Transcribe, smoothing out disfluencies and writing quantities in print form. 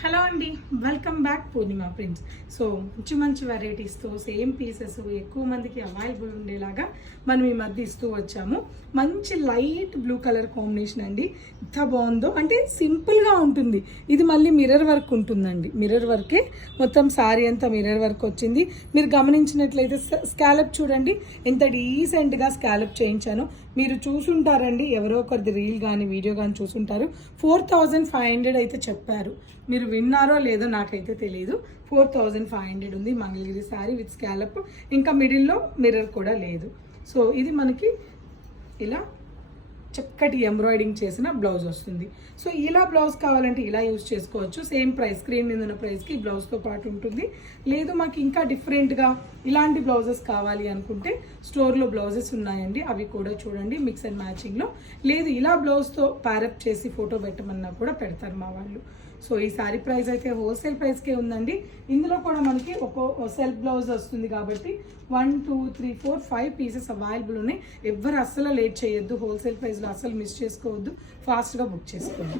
Hello అండి, welcome back పూర్ణిమ prints. So మంచి వెరైటీస్తో same pieces ఎక్కువ మందికి అవైలబుల్ ఉండేలాగా మనం ఈ మధ్య ఇస్తూ వచ్చాము. మంచి లైట్ బ్లూ కలర్ కాంబినేషన్ అండి. ఎంత బాగుందో, అంటే సింపుల్గా ఉంటుంది. ఇది మళ్ళీ మిర్రర్ వర్క్ ఉంటుందండి. మిర్రర్ వర్కే మొత్తం సారీ అంతా మిర్రర్ వర్క్ వచ్చింది. మీరు గమనించినట్లయితే స్కాలప్ చూడండి, ఎంత డీసెంట్గా స్కాలప్ చేయించాను. మీరు చూసుంటారండి, ఎవరో ఒకరిది రీల్ కానీ వీడియో కానీ చూసుంటారు. 4500 అయితే చెప్పారు. మీరు విన్నారో లేదో నాకైతే తెలియదు. 4500 ఉంది మంగళగిరి శారీ విత్ స్కాలప్. ఇంకా మిడిల్లో మిర్రర్ కూడా లేదు. సో ఇది మనకి ఇలా చక్కటి ఎంబ్రాయిడింగ్ చేసిన బ్లౌజ్ వస్తుంది. సో ఇలా బ్లౌజ్ కావాలంటే ఇలా యూజ్ చేసుకోవచ్చు. సేమ్ ప్రైస్, స్క్రీన్ మీద ఉన్న ప్రైస్కి బ్లౌజ్తో పాటు ఉంటుంది. లేదు మాకు ఇంకా డిఫరెంట్గా ఇలాంటి బ్లౌజెస్ కావాలి అనుకుంటే స్టోర్లో బ్లౌజెస్ ఉన్నాయండి, అవి కూడా చూడండి మిక్స్ అండ్ మ్యాచింగ్లో. లేదు ఇలా బ్లౌజ్తో ప్యారప్ చేసి ఫోటో పెట్టమన్నా కూడా పెడతారు మా వాళ్ళు. సో ఈ సారీ ప్రైస్ అయితే హోల్సేల్ ప్రైస్కే ఉందండి. ఇందులో కూడా మనకి ఒక సెల్ఫ్ బ్లౌజ్ వస్తుంది కాబట్టి 1 2 3 4 5 పీసెస్ అవైలబుల్ ఉన్నాయి. ఎవ్వరు అస్సలు లేట్ చేయొద్దు. హోల్సేల్ ప్రైస్లో అస్సలు మిస్ చేసుకోవద్దు. ఫాస్ట్గా బుక్ చేసుకోండి.